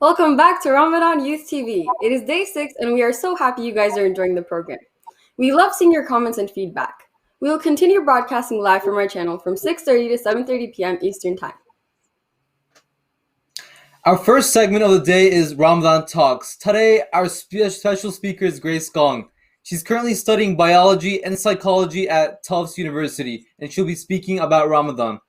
Welcome back to Ramadan Youth TV. It is day 6 and we are so happy you guys are enjoying the program. We love seeing your comments and feedback. We will continue broadcasting live from our channel from 6:30 to 7:30 p.m. Eastern Time. Our first segment of the day is Ramadan Talks. Today, our special speaker is Grace Gong. She's currently studying biology and psychology at Tufts University, and she'll be speaking about Ramadan.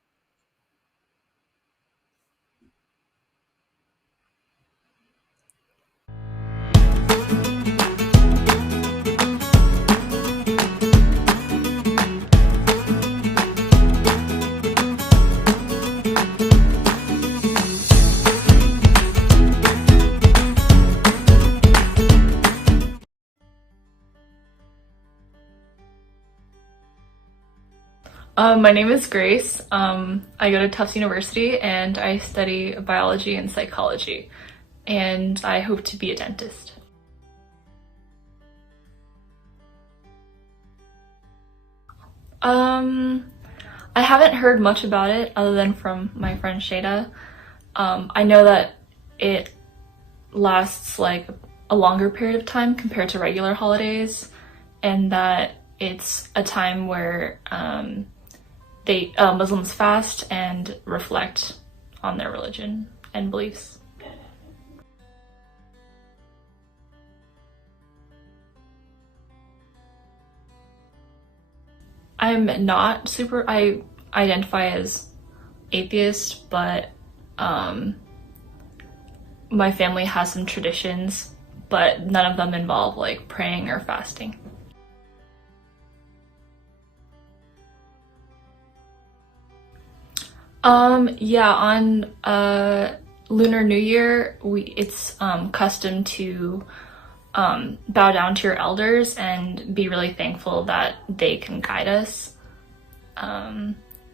My name is Grace. I go to Tufts University and I study biology and psychology, and I hope to be a dentist. I haven't heard much about it other than from my friend Shada. I know that it lasts like a longer period of time compared to regular holidays, and that it's a time where Muslims fast and reflect on their religion and beliefs. I'm not super, I identify as atheist, but my family has some traditions, but none of them involve like praying or fasting. Yeah, on Lunar New Year, it's custom to bow down to your elders and be really thankful that they can guide us.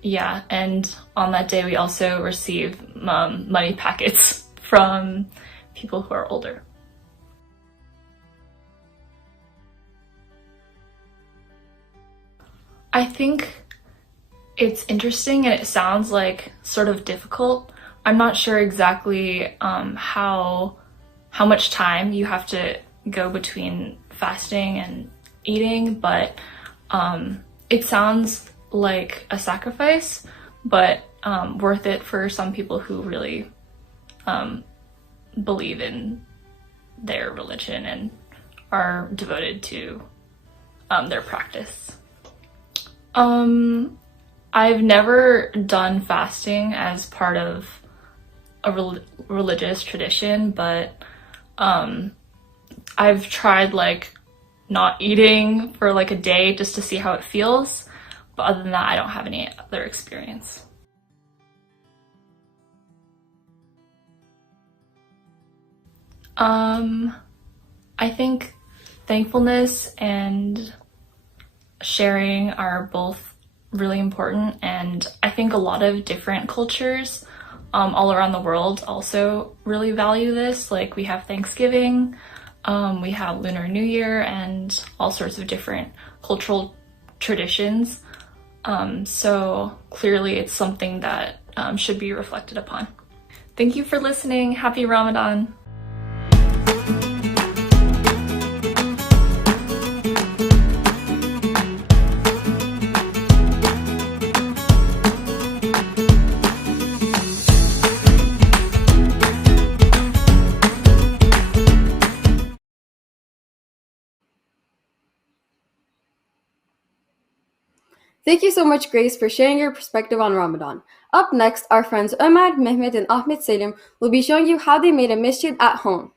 Yeah, and on that day we also receive money packets from people who are older. I think it's interesting and it sounds like sort of difficult. I'm not sure exactly how much time you have to go between fasting and eating, but it sounds like a sacrifice, but worth it for some people who really believe in their religion and are devoted to their practice. I've never done fasting as part of a religious tradition, but I've tried like not eating for like a day just to see how it feels, but other than that I don't have any other experience. I think thankfulness and sharing are both really important, and I think a lot of different cultures all around the world also really value this. Like we have Thanksgiving, we have Lunar New Year, and all sorts of different cultural traditions. So clearly it's something that should be reflected upon. Thank you for listening. Happy Ramadan. Thank you so much, Grace, for sharing your perspective on Ramadan. Up next, our friends Omar, Mehmet, and Ahmed Selim will be showing you how they made a masjid at home.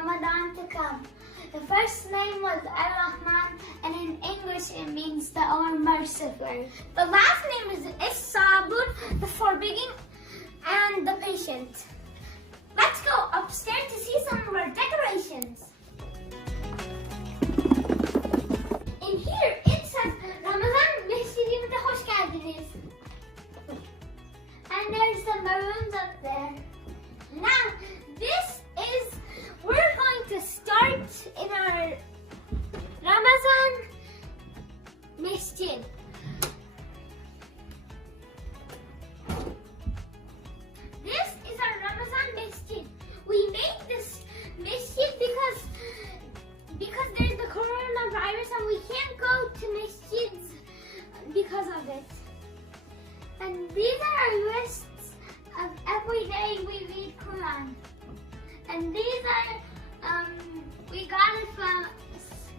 Ramadan to come. The first name was Ar-Rahman, and in English it means the All-Merciful. The last name is Is-Sabur, the forgiving and the patient. Let's go upstairs to see some of our decorations. In here it says Ramazan Mescidimizde hoş geldiniz. And there's some balloons up there. Now, we're going to start in our Ramazan Masjid. This is our Ramazan Masjid. We made this masjid because there's the coronavirus and we can't go to masjids because of it. And these are our lists of every day we read Quran. And these are, we got it from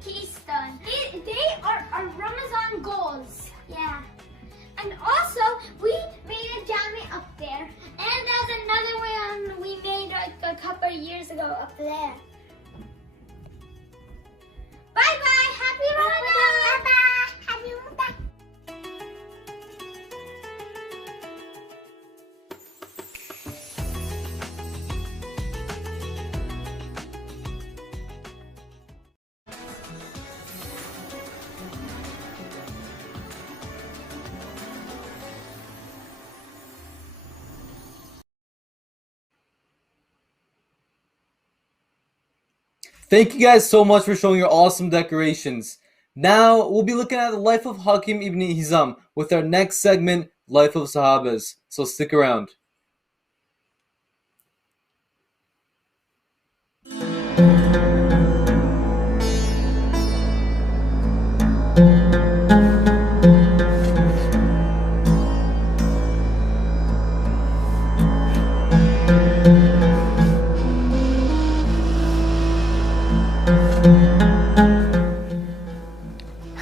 Keystone. They are our Ramadan goals. Yeah. And also, we made a jami up there. And there's another one we made like a couple of years ago up there. Bye-bye. Happy Ramadan. Bye-bye. Happy Ramadan. Thank you guys so much for showing your awesome decorations. Now, we'll be looking at the life of Hakim ibn Hizam with our next segment, Life of Sahabas. So stick around.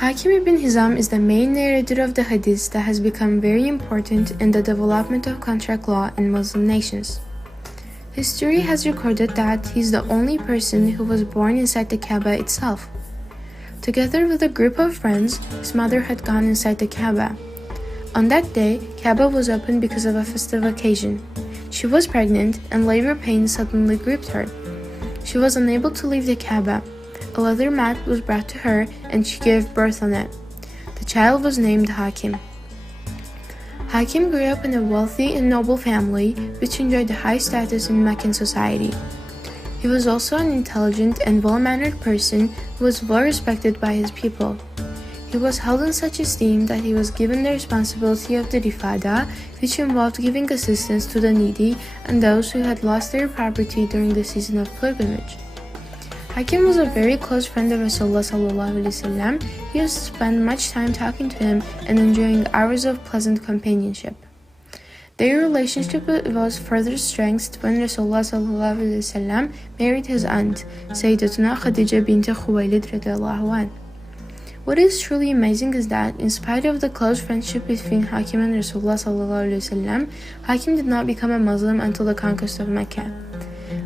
Hakim ibn Hizam is the main narrator of the hadith that has become very important in the development of contract law in Muslim nations. History has recorded that he is the only person who was born inside the Kaaba itself. Together with a group of friends, his mother had gone inside the Kaaba. On that day, Kaaba was opened because of a festive occasion. She was pregnant and labor pains suddenly gripped her. She was unable to leave the Kaaba. A leather mat was brought to her and she gave birth on it. The child was named Hakim. Hakim grew up in a wealthy and noble family which enjoyed a high status in Meccan society. He was also an intelligent and well-mannered person who was well respected by his people. He was held in such esteem that he was given the responsibility of the rifada, which involved giving assistance to the needy and those who had lost their property during the season of pilgrimage. Hakim was a very close friend of Rasulullah ﷺ. He used to spend much time talking to him and enjoying hours of pleasant companionship. Their relationship was further strengthened when Rasulullah ﷺ married his aunt, Sayyidatuna Khadija bint Khuwaylid radiallahu anh. What is truly amazing is that, in spite of the close friendship between Hakim and Rasulullah ﷺ, Hakim did not become a Muslim until the conquest of Mecca.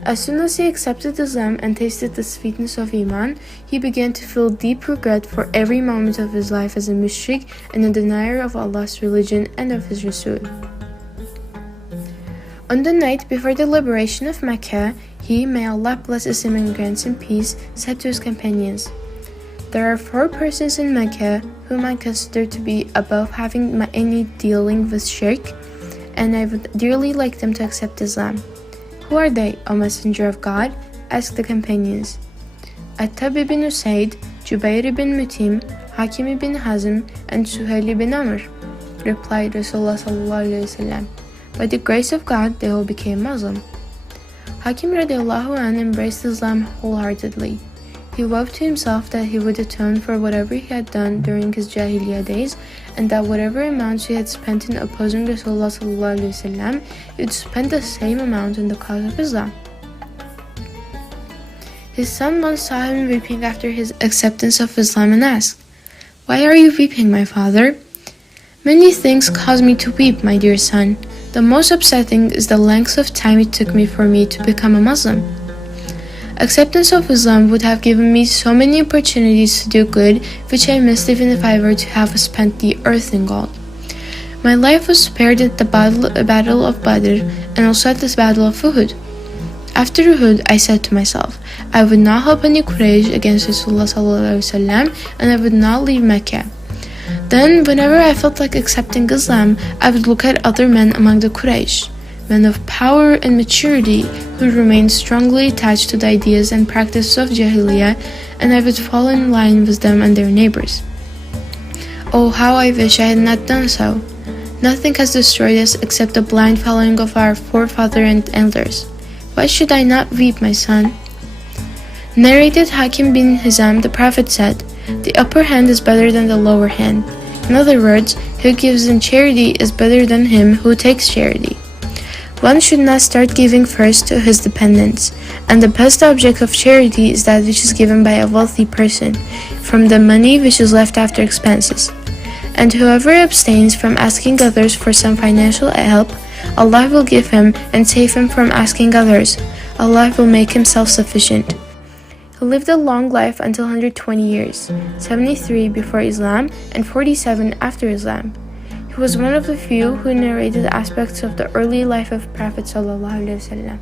As soon as he accepted Islam and tasted the sweetness of Iman, he began to feel deep regret for every moment of his life as a mushrik and a denier of Allah's religion and of His Rasul. On the night before the liberation of Mecca, he, may Allah bless him and grant him peace, said to his companions, "There are 4 persons in Mecca whom I consider to be above having any dealing with shirk, and I would dearly like them to accept Islam." "Who are they, O Messenger of God?" asked the companions. "Attab ibn Usaid, Jubair ibn Mutim, Hakim ibn Hazm, and Suhail ibn Amr," replied Rasulullah ﷺ. By the grace of God, they all became Muslim. Hakim radiallahu anh embraced Islam wholeheartedly. He vowed to himself that he would atone for whatever he had done during his Jahiliyyah days, and that whatever amounts he had spent in opposing Rasulullah ﷺ, he would spend the same amount in the cause of Islam. His son once saw him weeping after his acceptance of Islam and asked, "Why are you weeping, my father?" "Many things cause me to weep, my dear son. The most upsetting is the length of time it took me to become a Muslim. Acceptance of Islam would have given me so many opportunities to do good, which I missed even if I were to have spent the earth in gold. My life was spared at the battle of Badr and also at this battle of Uhud. After Uhud, I said to myself, I would not help any Quraysh against Rasulullah and I would not leave Mecca. Then, whenever I felt like accepting Islam, I would look at other men among the Quraysh, men of power and maturity who remained strongly attached to the ideas and practices of Jahiliyyah, and I would fall in line with them and their neighbors. Oh, how I wish I had not done so. Nothing has destroyed us except the blind following of our forefathers and elders. Why should I not weep, my son? Narrated Hakim bin Hizam, the Prophet said, the upper hand is better than the lower hand. In other words, who gives in charity is better than him who takes charity. One should not start giving first to his dependents, and the best object of charity is that which is given by a wealthy person, from the money which is left after expenses. And whoever abstains from asking others for some financial help, Allah will give him and save him from asking others. Allah will make him self-sufficient. He lived a long life until 120 years, 73 before Islam and 47 after Islam. He was one of the few who narrated aspects of the early life of Prophet sallallahu alaihi wasallam.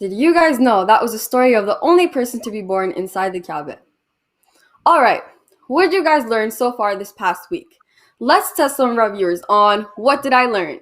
Did you guys know that was the story of the only person to be born inside the Kaaba? Alright, what did you guys learn so far this past week? Let's test some of our viewers on what did I learn?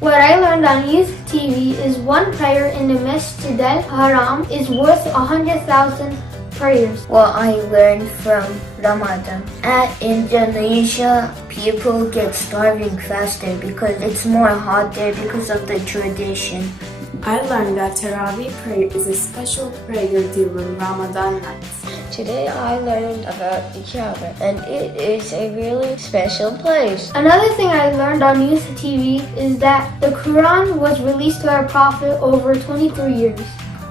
What I learned on Youth TV is one prayer in the Masjid al-Haram is worth 100,000 prayers. What I learned from Ramadan. At Indonesia, people get starving faster because it's more hot there because of the tradition. I learned that Tarawih prayer is a special prayer during Ramadan nights. Today I learned about the Kaaba, and it is a really special place. Another thing I learned on Youth TV is that the Quran was released to our Prophet over 23 years.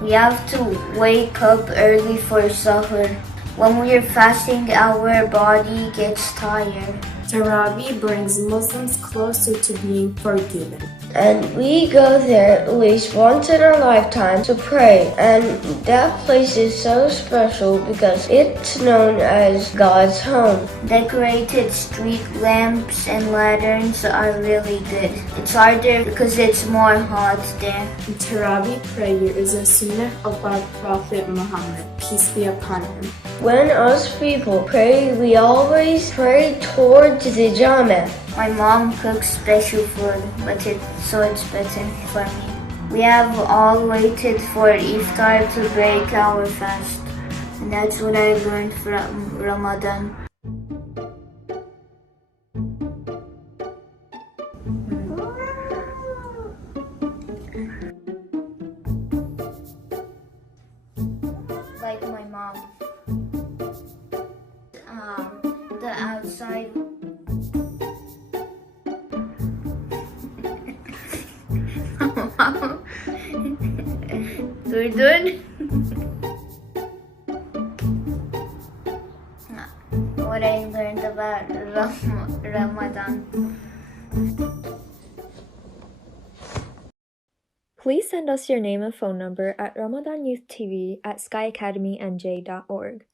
We have to wake up early for Sahur. When we are fasting, our body gets tired. Tarawih brings Muslims closer to being forgiven. And we go there at least once in our lifetime to pray. And that place is so special because it's known as God's home. Decorated street lamps and lanterns are really good. It's harder because it's more hot there. Tarawih prayer is a sunnah of our Prophet Muhammad, peace be upon him. When us people pray, we always pray towards the Jama. My mom cooks special food, so it's better for me. We have all waited for iftar to break our fast, and that's what I learned from Ramadan. Like my mom. The outside. Durdun. What I learned about Ramadan. Please send us your name and phone number at RamadanYouthTV@skyacademynj.org.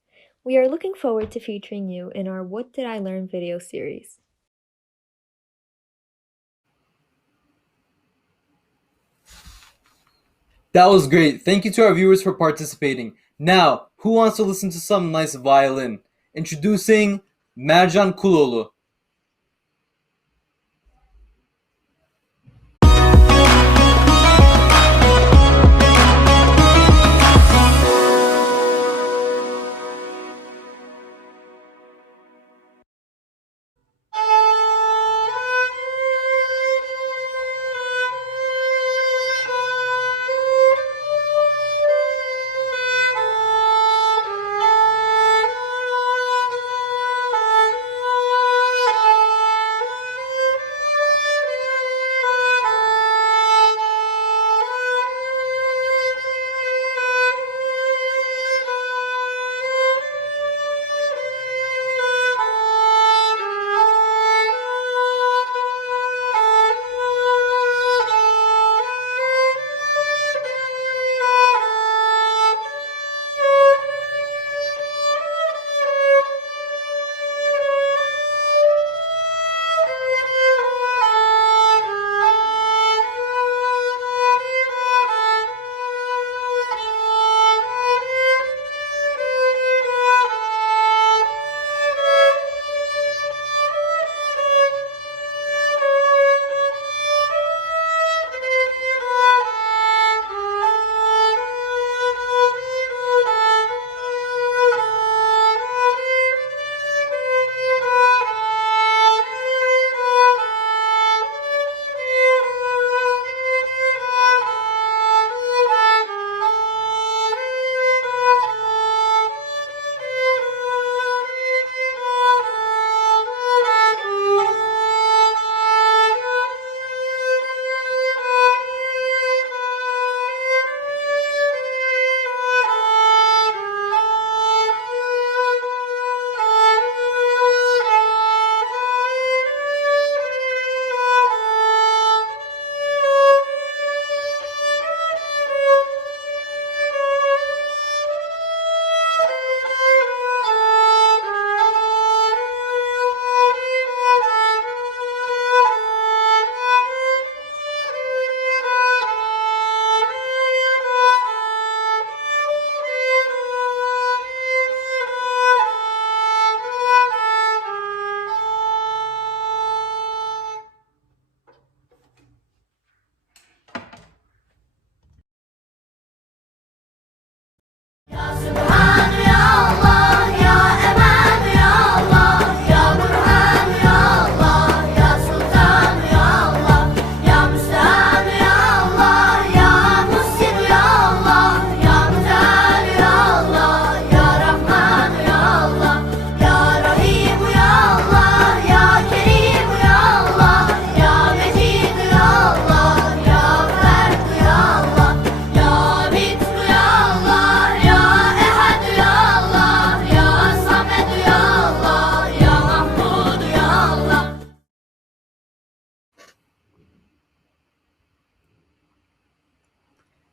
We are looking forward to featuring you in our What Did I Learn video series. That was great. Thank you to our viewers for participating. Now, who wants to listen to some nice violin? Introducing Mercan Kuloğlu.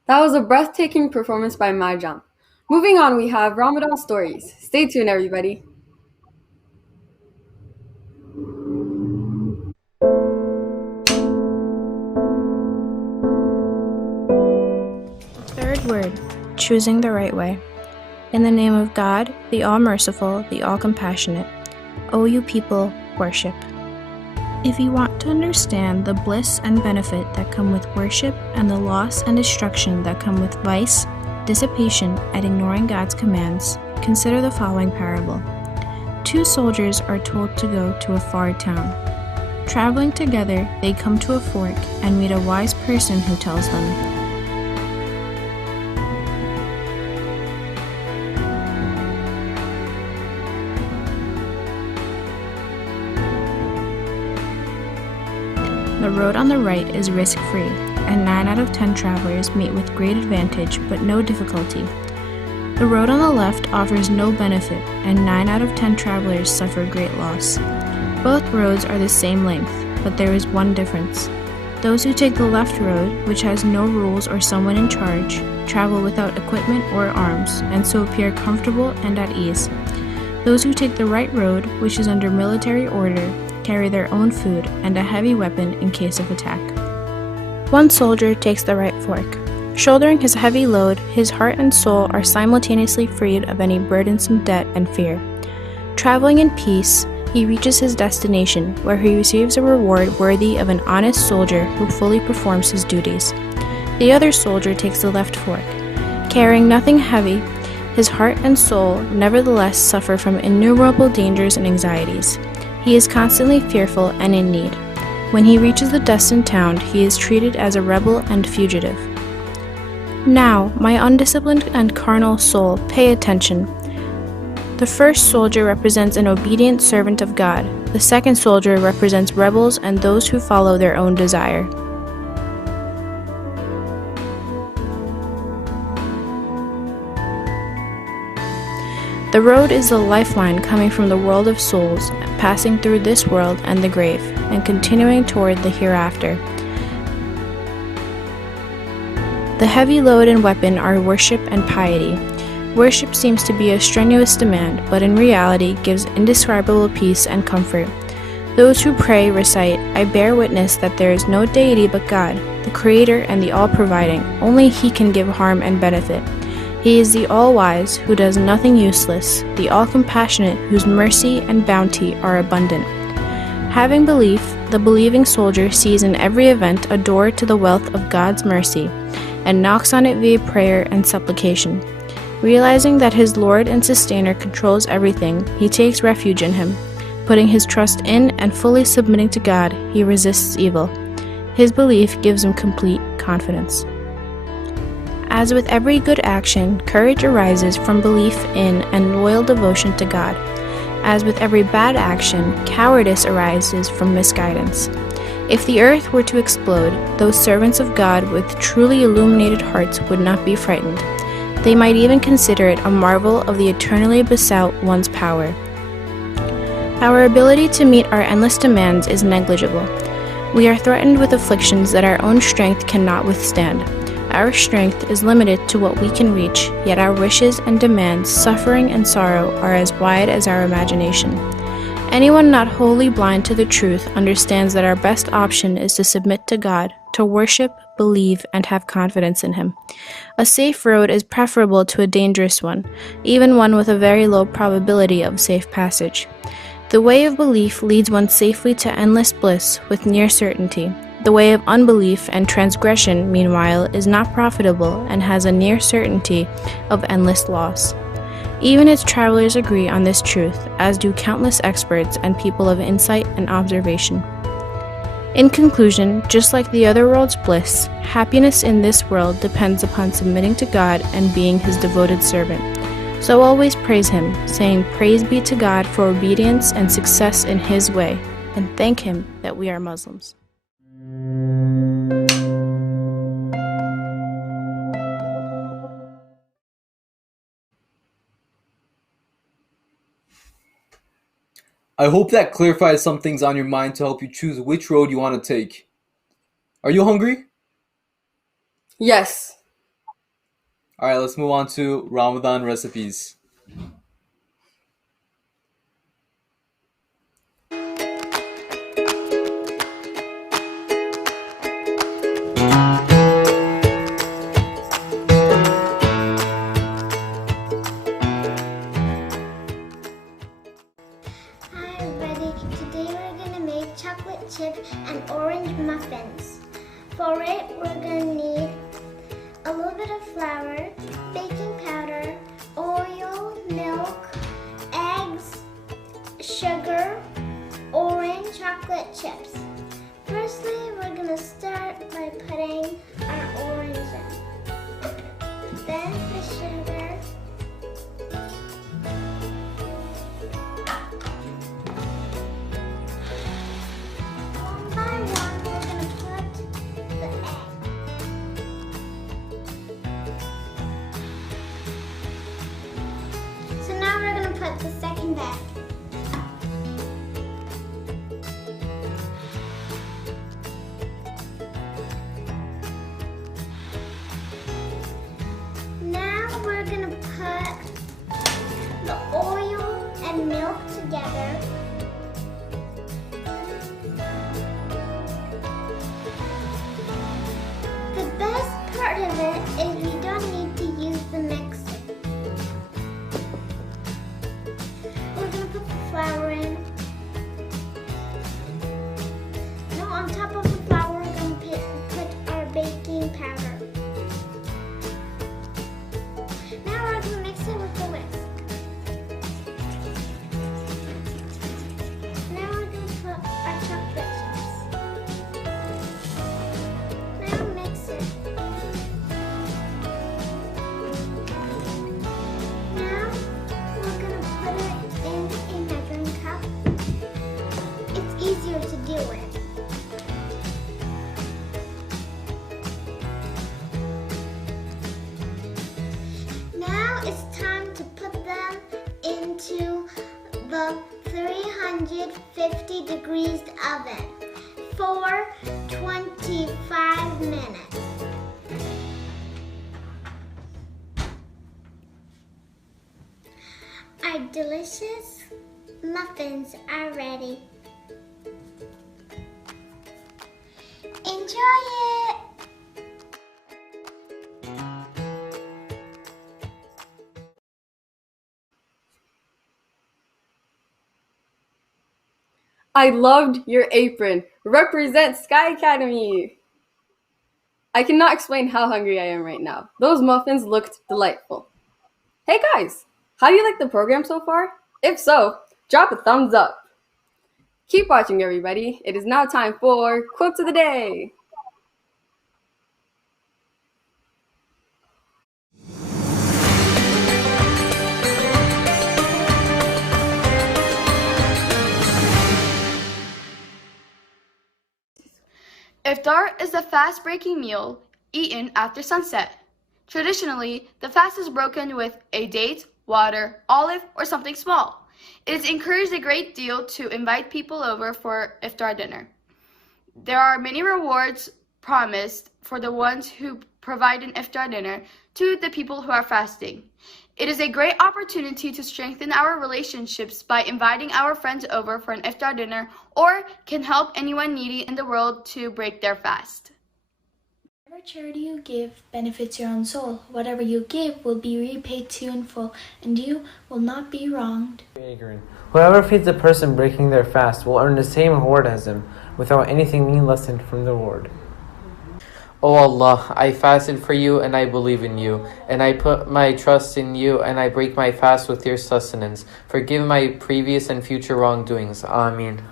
That was a breathtaking performance by Marjan. Moving on, we have Ramadan stories. Stay tuned, everybody. Third word, choosing the right way. In the name of God, the All-Merciful, the All-Compassionate, O you people, worship. If you want to understand the bliss and benefit that come with worship and the loss and destruction that come with vice, dissipation, and ignoring God's commands, consider the following parable. Two soldiers are told to go to a far town. Traveling together, they come to a fork and meet a wise person who tells them, the road on the right is risk-free, and 9 out of 10 travelers meet with great advantage but no difficulty. The road on the left offers no benefit, and 9 out of 10 travelers suffer great loss. Both roads are the same length, but there is one difference. Those who take the left road, which has no rules or someone in charge, travel without equipment or arms, and so appear comfortable and at ease. Those who take the right road, which is under military order, carry their own food and a heavy weapon in case of attack. One soldier takes the right fork. Shouldering his heavy load, his heart and soul are simultaneously freed of any burdensome debt and fear. Traveling in peace, he reaches his destination, where he receives a reward worthy of an honest soldier who fully performs his duties. The other soldier takes the left fork. Carrying nothing heavy, his heart and soul nevertheless suffer from innumerable dangers and anxieties. He is constantly fearful and in need. When he reaches the destined town, he is treated as a rebel and fugitive. Now, my undisciplined and carnal soul, pay attention. The first soldier represents an obedient servant of God. The second soldier represents rebels and those who follow their own desire. The road is the lifeline coming from the world of souls, passing through this world and the grave, and continuing toward the hereafter. The heavy load and weapon are worship and piety. Worship seems to be a strenuous demand, but in reality gives indescribable peace and comfort. Those who pray recite, "I bear witness that there is no deity but God, the Creator and the All-Providing. Only He can give harm and benefit. He is the All-Wise, who does nothing useless, the All-Compassionate, whose mercy and bounty are abundant." Having belief, the believing soldier sees in every event a door to the wealth of God's mercy, and knocks on it via prayer and supplication. Realizing that his Lord and Sustainer controls everything, he takes refuge in Him. Putting his trust in and fully submitting to God, he resists evil. His belief gives him complete confidence. As with every good action, courage arises from belief in and loyal devotion to God. As with every bad action, cowardice arises from misguidance. If the earth were to explode, those servants of God with truly illuminated hearts would not be frightened. They might even consider it a marvel of the eternally besought One's power. Our ability to meet our endless demands is negligible. We are threatened with afflictions that our own strength cannot withstand. Our strength is limited to what we can reach, yet our wishes and demands, suffering and sorrow are as wide as our imagination. Anyone not wholly blind to the truth understands that our best option is to submit to God, to worship, believe, and have confidence in Him. A safe road is preferable to a dangerous one, even one with a very low probability of safe passage. The way of belief leads one safely to endless bliss with near certainty. The way of unbelief and transgression, meanwhile, is not profitable and has a near certainty of endless loss. Even its travelers agree on this truth, as do countless experts and people of insight and observation. In conclusion, just like the other world's bliss, happiness in this world depends upon submitting to God and being His devoted servant. So always praise Him, saying, "Praise be to God for obedience and success in His way," and thank Him that we are Muslims. I hope that clarifies some things on your mind to help you choose which road you want to take. Are you hungry? Yes. Alright, let's move on to Ramadan recipes. Hi everybody, today we're going to make chocolate chip and orange muffins. For it, we're going to need a little bit of flour, baking powder, oil, milk, eggs, sugar, orange chocolate chips. Firstly, we're going to start by putting our orange in. Then the sugar. One by one, we're going to put the egg. So now we're going to put the second bag. tip is we don't need to use the mixer. We're going to put the flour in. Now on top of the flour, we're going to put our baking powder. Now we're going to mix it with the whisk. Now we're going to put our chocolate chips. Now mix it. Now we're going to put it in a measuring cup. It's easier to do it. Now it's time to put them into the 350 degrees oven for 25 minutes. Our delicious muffins are ready. Enjoy it! I loved your apron. Represent Sky Academy. I cannot explain how hungry I am right now. Those muffins looked delightful. Hey guys, how do you like the program so far? If so, drop a thumbs up. Keep watching, everybody. It is now time for Quotes of the Day. Iftar is a fast-breaking meal eaten after sunset. Traditionally, the fast is broken with a date, water, olive, or something small. It is encouraged a great deal to invite people over for iftar dinner. There are many rewards promised for the ones who provide an iftar dinner to the people who are fasting. It is a great opportunity to strengthen our relationships by inviting our friends over for an iftar dinner, or can help anyone needy in the world to break their fast. Whatever charity you give benefits your own soul. Whatever you give will be repaid to you in full, and you will not be wronged. Whoever feeds a person breaking their fast will earn the same reward as him, without anything being lessened from the reward. O Allah, I fasted for you and I believe in you, and I put my trust in you and I break my fast with your sustenance. Forgive my previous and future wrongdoings. Ameen.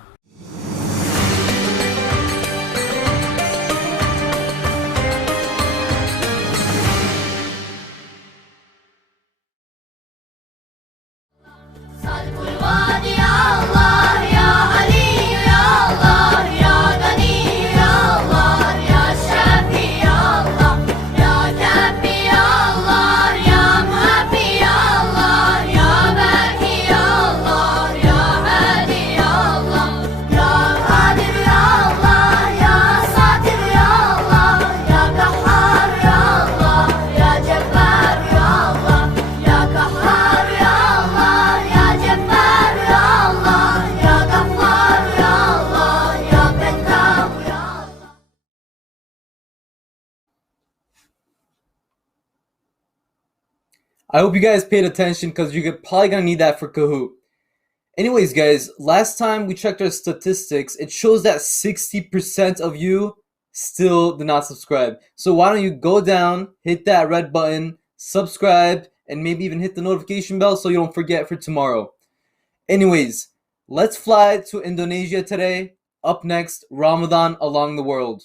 I hope you guys paid attention because you're probably gonna need that for Kahoot. Anyways, guys, last time we checked our statistics, it shows that 60% of you still did not subscribe. So why don't you go down, hit that red button, subscribe, and maybe even hit the notification bell so you don't forget for tomorrow. Anyways, let's fly to Indonesia today. Up next, Ramadan along the world.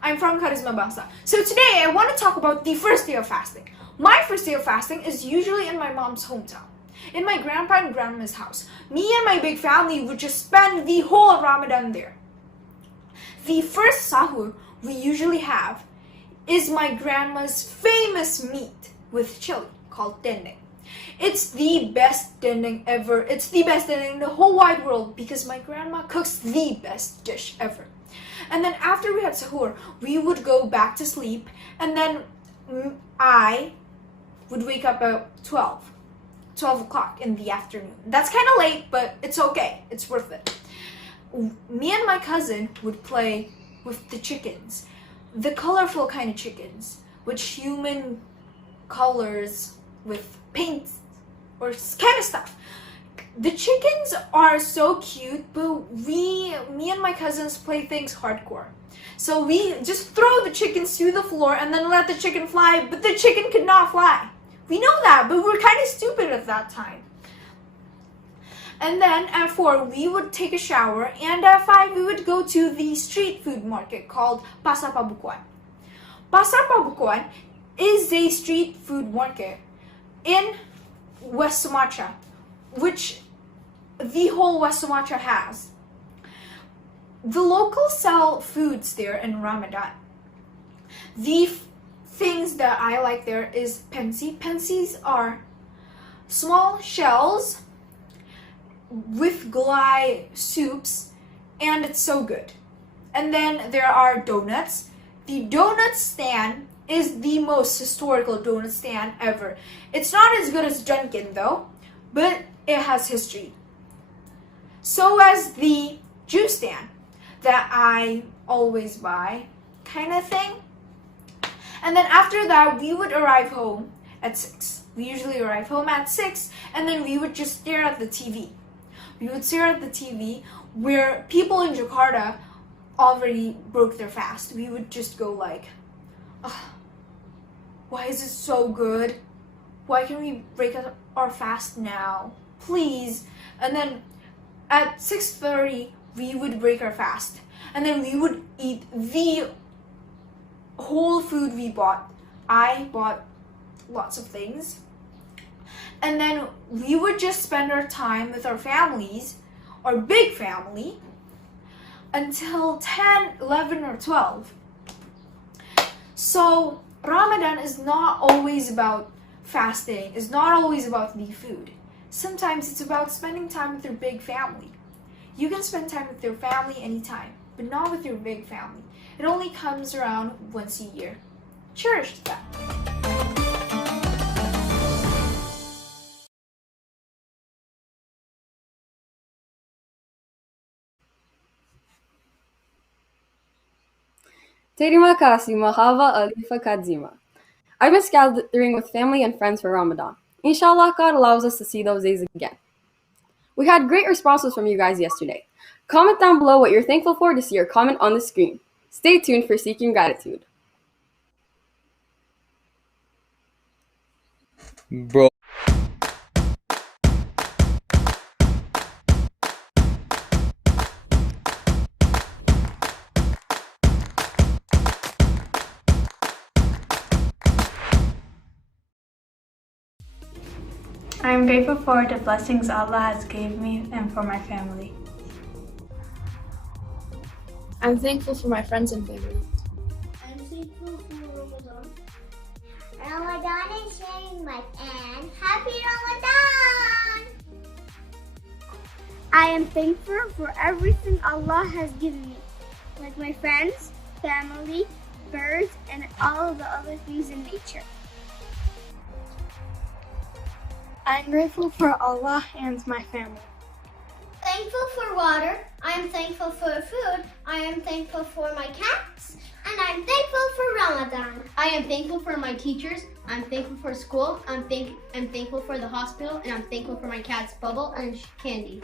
I'm from Charisma Bangsa. So today I want to talk about the first day of fasting. My first day of fasting is usually in my mom's hometown, in my grandpa and grandma's house. Me and my big family would just spend the whole Ramadan there. The first sahur we usually have is my grandma's famous meat with chili called dendeng. It's the best dendeng ever. It's the best dendeng in the whole wide world because my grandma cooks the best dish ever. And then after we had sahur, we would go back to sleep, and then I would wake up at 12 o'clock in the afternoon. That's kind of late, but it's okay. It's worth it. Me and my cousin would play with the chickens, the colorful kind of chickens, which human colors with paint or kind of stuff. The chickens are so cute, but me and my cousins play things hardcore. So we just throw the chickens to the floor and then let the chicken fly, but the chicken could not fly. We know that, but we're kind of stupid at that time. And then at 4, we would take a shower, and at 5, we would go to the street food market called Pasar Pabukuan. Pasar Pabukuan is a street food market in West Sumatra, which the whole West Sumatra has. The locals sell foods there in Ramadan. The things that I like there is pensi. Pensis are small shells with gulai soups, and it's so good. And then there are donuts. The donut stand is the most historical donut stand ever. It's not as good as Dunkin' though, but it has history. So as the juice stand that I always buy, kind of thing. And then after that, we would arrive home at 6. We usually arrive home at 6, and then we would just stare at the TV. We would stare at the TV where people in Jakarta already broke their fast. We would just go like, why is it so good? Why can we break our fast now? Please. And then at 6:30, we would break our fast. And then we would eat the whole food we bought. I bought lots of things. And then we would just spend our time with our families, our big family, until 10, 11, or 12. So Ramadan is not always about fasting, it's not always about the food. Sometimes it's about spending time with your big family. You can spend time with your family anytime, but not with your big family. It only comes around once a year. Cherish that. Terima kasih mahava alifa kadzima. I miss gathering with family and friends for Ramadan. Inshallah, God allows us to see those days again. We had great responses from you guys yesterday. Comment down below what you're thankful for to see your comment on the screen. Stay tuned for Seeking Gratitude. Bro. I am grateful for the blessings Allah has given me and for my family. I'm thankful for my friends and family. I'm thankful for Ramadan. Ramadan is sharing my and happy Ramadan! I am thankful for everything Allah has given me, like my friends, family, birds, and all the other things in nature. I'm grateful for Allah and my family. Thankful for water. I am thankful for food. I am thankful for my cats. And I'm thankful for Ramadan. I am thankful for my teachers. I'm thankful for school. I'm thankful for the hospital. And I'm thankful for my cats, Bubble and Candy.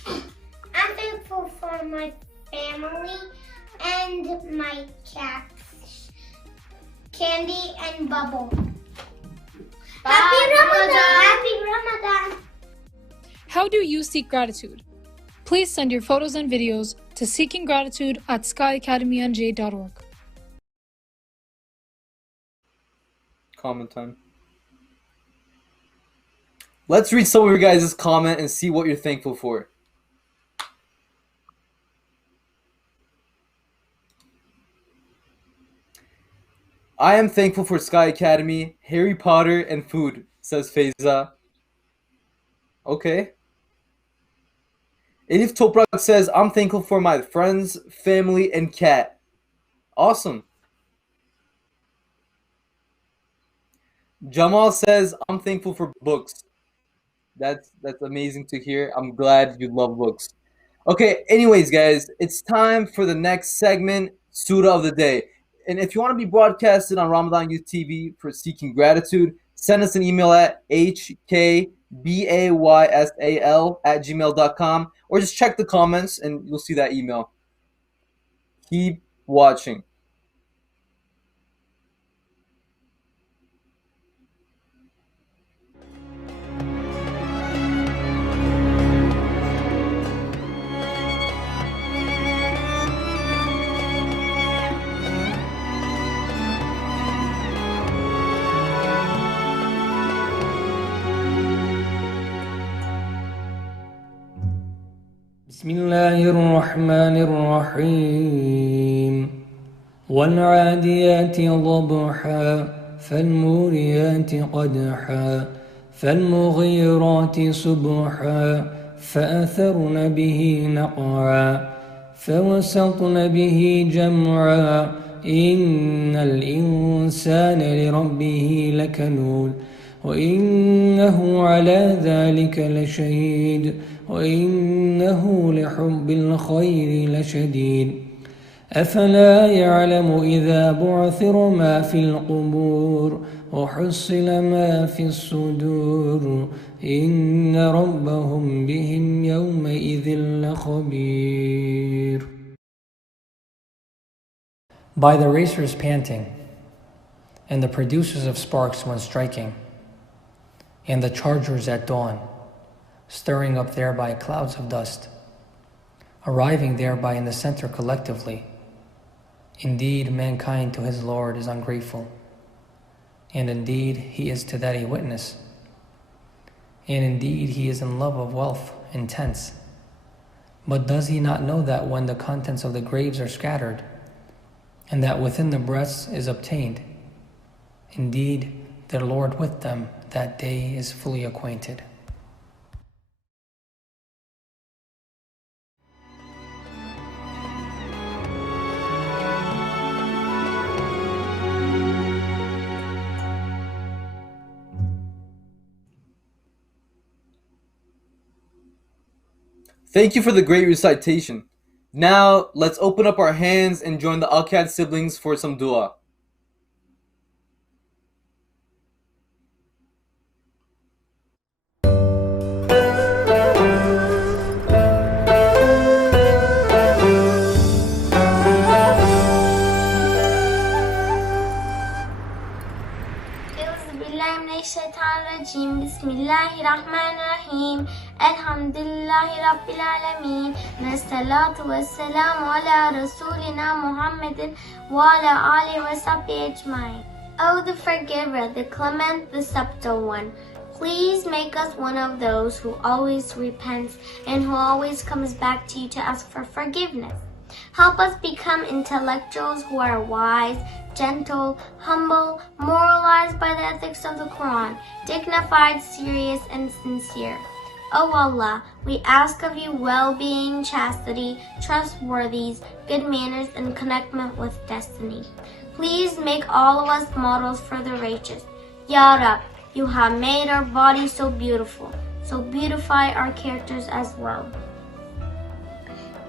I'm thankful for my family and my cats, Candy and Bubble. Happy Ramadan! Happy Ramadan! How do you seek gratitude? Please send your photos and videos to seekinggratitude@skyacademynj.org. Comment time. Let's read some of your guys' comment and see what you're thankful for. I am thankful for Sky Academy, Harry Potter, and food, says Faiza. Okay. Elif Toprak says, I'm thankful for my friends, family, and cat. Awesome. Jamal says, I'm thankful for books. That's amazing to hear. I'm glad you love books. Okay, anyways, guys, it's time for the next segment, Surah of the Day. And if you want to be broadcasted on Ramadan Youth TV for seeking gratitude, send us an email at hkbaysal@gmail.com or just check the comments and you'll see that email. Keep watching. بسم الله الرحمن الرحيم والعاديات ضبحا فالموريات قدحا فالمغيرات صبحا فأثرن به نقعا فوسطن به جمعا إن الإنسان لربه لكنود وإنه على ذلك لشهيد وإنه لحب الخير لشديد أفلا يعلم إذا بعثر ما في القبور وحصل ما في الصدور إن ربهم بهم يومئذ لخبير. By the racers panting, and the producers of sparks when striking, and the chargers at dawn, stirring up thereby clouds of dust, arriving thereby in the center collectively. Indeed, mankind to his Lord is ungrateful, and indeed he is to that a witness, and indeed he is in love of wealth intense. But does he not know that when the contents of the graves are scattered, and that within the breasts is obtained, indeed their Lord with them that day is fully acquainted. Thank you for the great recitation. Now, let's open up our hands and join the Akkad siblings for some dua. Bismillahirrahmanirrahim. Alhamdulillahi Rabbil Alameen. Nassalatu wassalamu ala Rasulina Muhammadin wa ala alihi wa sahbihi ajma'in. O the Forgiver, the Clement, the Subtle One, please make us one of those who always repents and who always comes back to you to ask for forgiveness. Help us become intellectuals who are wise, gentle, humble, moralized by the ethics of the Quran, dignified, serious, and sincere. O Allah, we ask of you well-being, chastity, trustworthiness, good manners, and connectment with destiny. Please make all of us models for the righteous. Ya Rab, you have made our bodies so beautiful, so beautify our characters as well.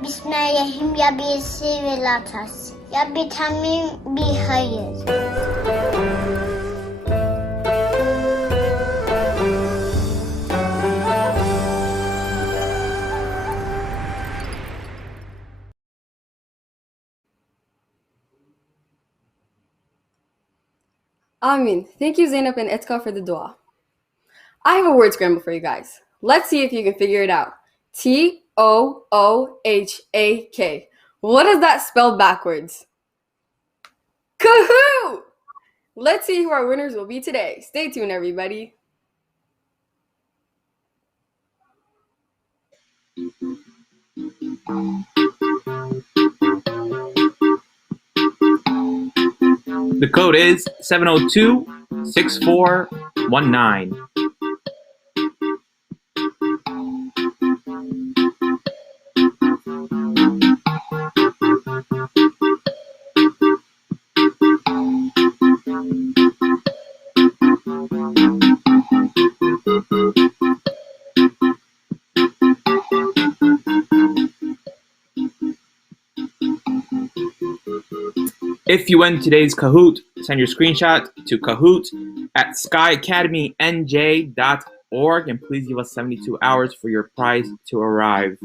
Bismillahirrahmanirrahim. Ya bi sivelatas. Ya bi tamim bi hayır. Amin. Thank you, Zainab and Etka, for the dua. I have a word scramble for you guys. Let's see if you can figure it out. Toohak. What does that spell backwards? Kahoo! Let's see who our winners will be today. Stay tuned, everybody. The code is 702-6419. If you win today's Kahoot, send your screenshot to kahoot@skyacademynj.org and please give us 72 hours for your prize to arrive.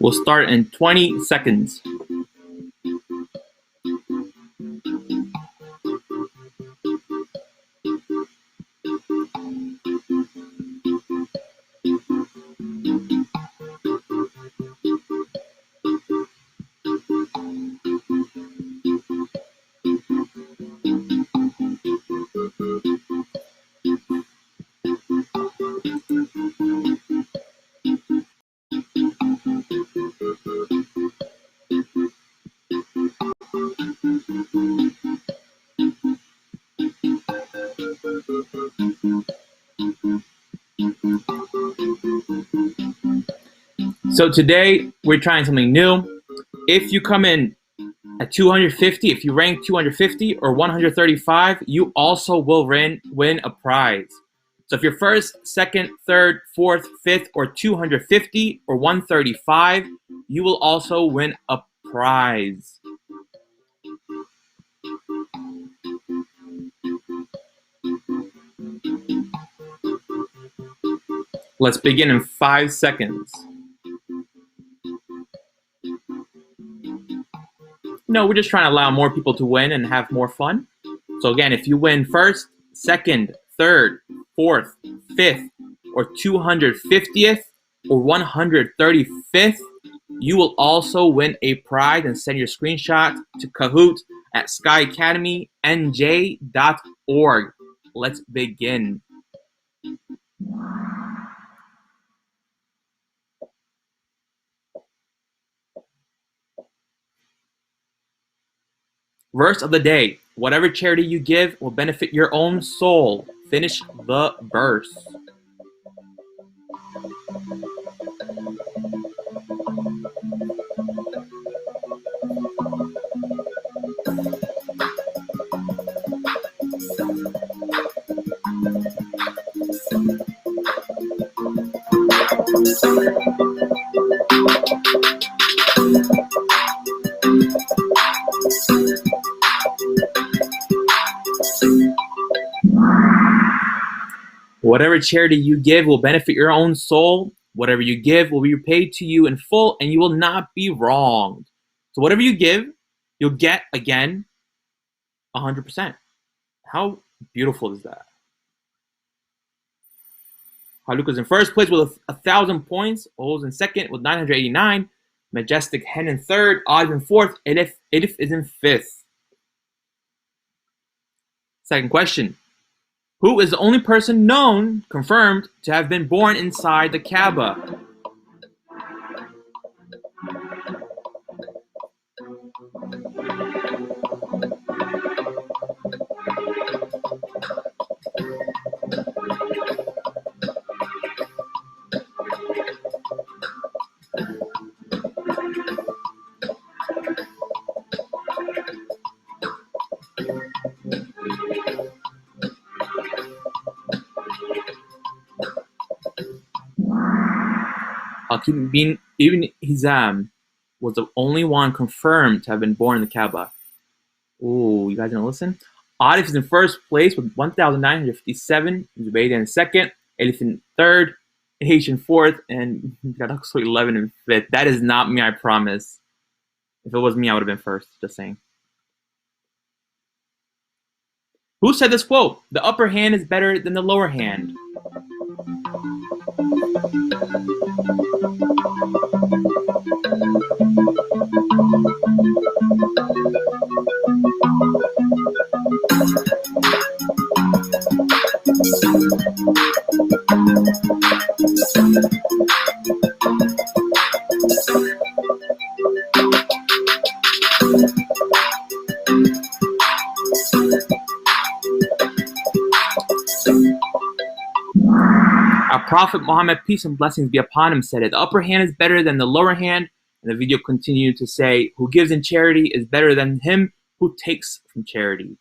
We'll start in 20 seconds. So today we're trying something new. If you come in at 250, if you rank 250 or 135, you also will win a prize. So if you're first, second, third, fourth, fifth, or 250 or 135, you will also win a prize. Let's begin in 5 seconds. No, we're just trying to allow more people to win and have more fun. So again, if you win first, second, third, fourth, fifth, or 250th or 135th, you will also win a prize and send your screenshot to kahoot@skyacademynj.org. Let's begin. Verse of the day. Whatever charity you give will benefit your own soul. Finish the verse. Whatever charity you give will benefit your own soul. Whatever you give will be repaid to you in full, and you will not be wronged. So whatever you give, you'll get again 100%. How beautiful is that? Haluka's in first place with 1,000 points. O's in second with 989. Majestic Hen in third. Odd in fourth. Edif is in fifth. Second question. Who is the only person known, confirmed, to have been born inside the Kaaba? Hakim bin Ibn Hizam was the only one confirmed to have been born in the Kaaba. Ooh, you guys gonna listen? Arif is in first place with 1,957. Zubaydah in second. Elif in third. H in fourth. And Gadaxo 11 in fifth. That is not me, I promise. If it was me, I would have been first. Just saying. Who said this quote? The upper hand is better than the lower hand. Our Prophet Muhammad, peace and blessings be upon him, said it. The upper hand is better than the lower hand. And the video continued to say, who gives in charity is better than him who takes from charity.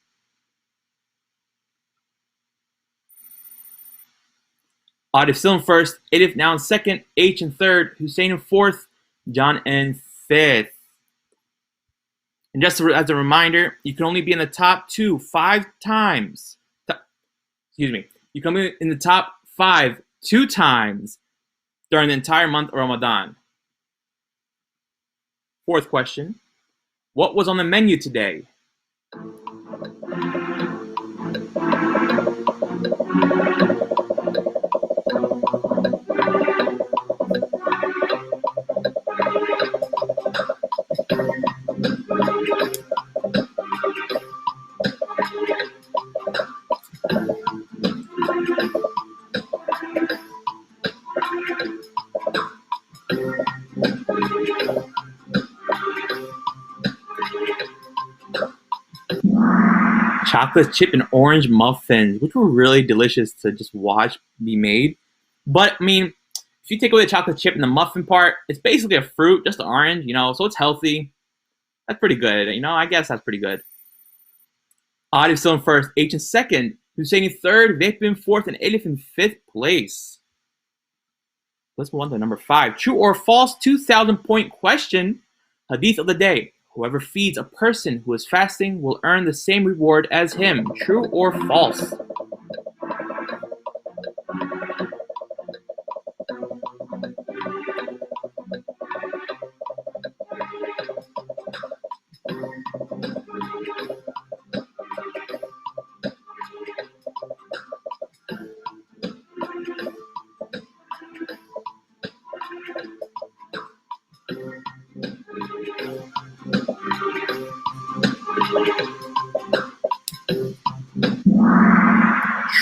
Atif still in first, Edith now in second, H in third, Hussein in fourth, John in fifth. And just as a reminder, you can only be in the top 5 times. You can be in the top 5 2 times during the entire month of Ramadan. Fourth question, what was on the menu today? Chocolate chip and orange muffins, which were really delicious to just watch be made. But I mean, if you take away the chocolate chip and the muffin part, it's basically a fruit, just an orange, so it's healthy. That's pretty good, I guess that's pretty good. Atif still in first, H in second, Hussein in third, Vehb in fourth, and Elif in fifth place. Let's move on to number 5. True or false 2,000-point question. Hadith of the day. Whoever feeds a person who is fasting will earn the same reward as him. True or false?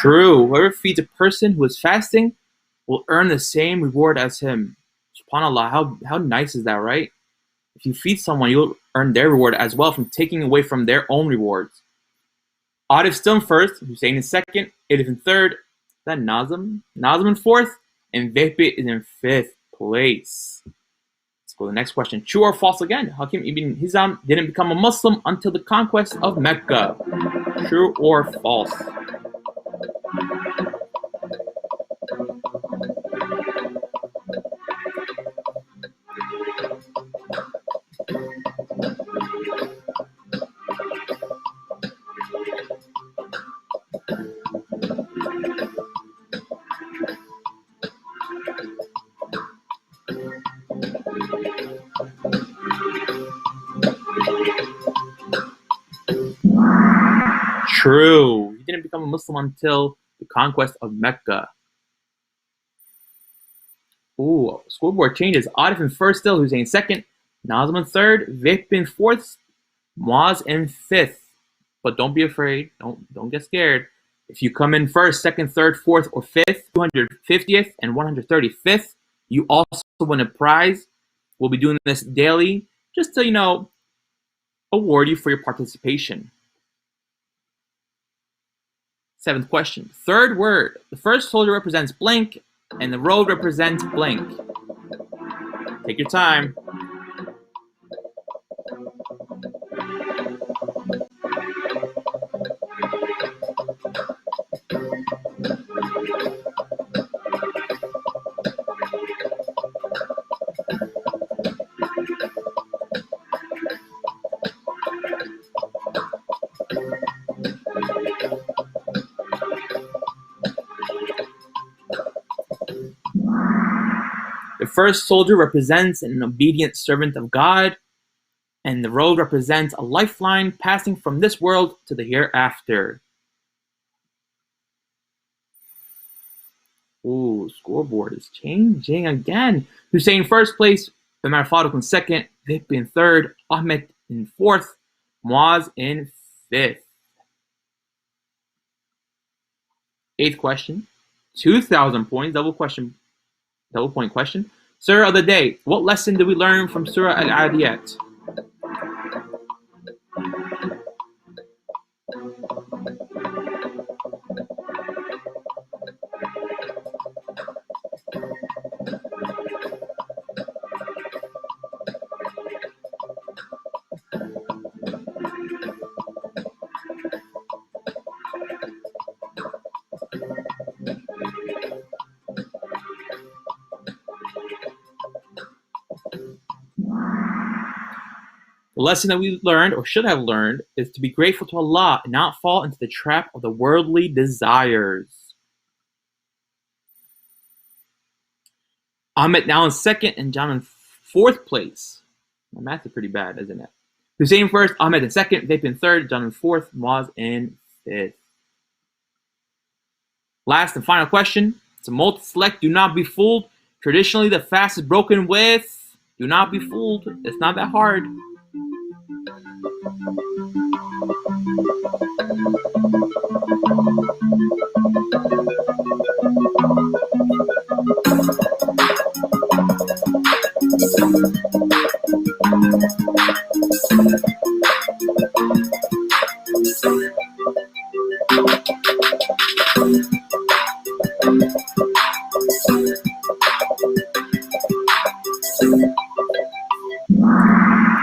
True. Whoever feeds a person who is fasting will earn the same reward as him. SubhanAllah, how nice is that, right? If you feed someone, you'll earn their reward as well from taking away from their own rewards. Atif still in first, Hussein in second, Edith in third, then Nazim in fourth, and Vehb is in fifth place. Let's go to the next question. True or false again? Hakim ibn Hizam didn't become a Muslim until the conquest of Mecca. True or false? True. He didn't become a Muslim until the conquest of Mecca. Ooh, scoreboard changes. Atif in first still, Hussein in second, Nazim in third, Vehb in fourth, Muaz in fifth. But don't be afraid. Don't get scared. If you come in first, second, third, fourth, or fifth, 250th and 135th, you also win a prize. We'll be doing this daily just to, award you for your participation. 7th question. Third word. The first soldier represents blank, and the road represents blank. Take your time. The first soldier represents an obedient servant of God, and the road represents a lifeline passing from this world to the hereafter. Ooh, scoreboard is changing again. Hussein in first place, Umar Farooq in second, Vehb in third, Ahmed in fourth, Muaz in fifth. 8th question, 2,000 points, double point question. Surah of the day. What lesson did we learn from Surah Al-Adiyat? The lesson that we learned, or should have learned, is to be grateful to Allah and not fall into the trap of the worldly desires. Ahmed now in second and John in fourth place. My math is pretty bad, isn't it? Hussein first, Ahmed in second, Vip in third, John in fourth, Moaz in fifth. Last and final question. It's a multi-select. Do not be fooled. Traditionally, the fast is broken with. Do not be fooled. It's not that hard.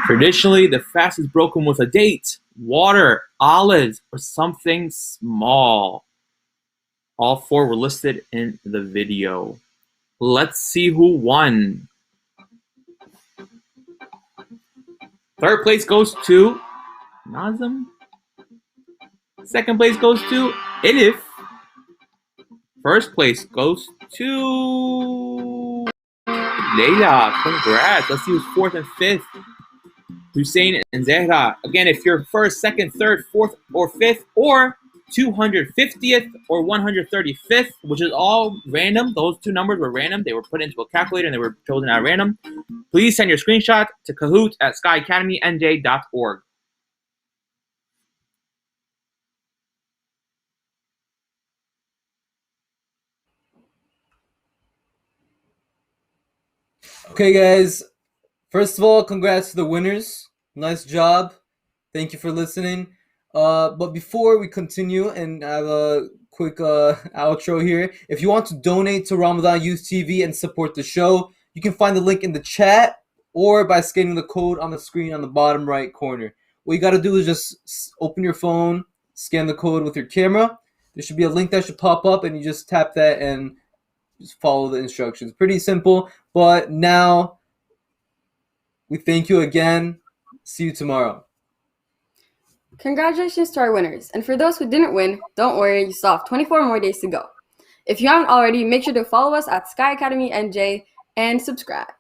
Traditionally, the fast is broken with a date, water, olives, or something small. All four were listed in the video. Let's see who won. Third place goes to Nazim. Second place goes to Elif. First place goes to Leila. Congrats. Let's see who's fourth and fifth. Hussein and Zehra. Again, if you're first, second, third, fourth, or fifth, or 250th or 135th, which is all random. Those two numbers were random. They were put into a calculator and they were chosen at random. Please send your screenshot to kahoot@skyacademynj.org. Okay, guys. First of all, congrats to the winners. Nice job. Thank you for listening. But before we continue and have a quick outro here, if you want to donate to Ramadan Youth TV and support the show, you can find the link in the chat or by scanning the code on the screen on the bottom right corner. What you got to do is just open your phone, scan the code with your camera. There should be a link that should pop up, and you just tap that and just follow the instructions. Pretty simple, but now we thank you again. See you tomorrow. Congratulations to our winners. And for those who didn't win, don't worry, you still have 24 more days to go. If you haven't already, make sure to follow us at Sky Academy NJ and subscribe.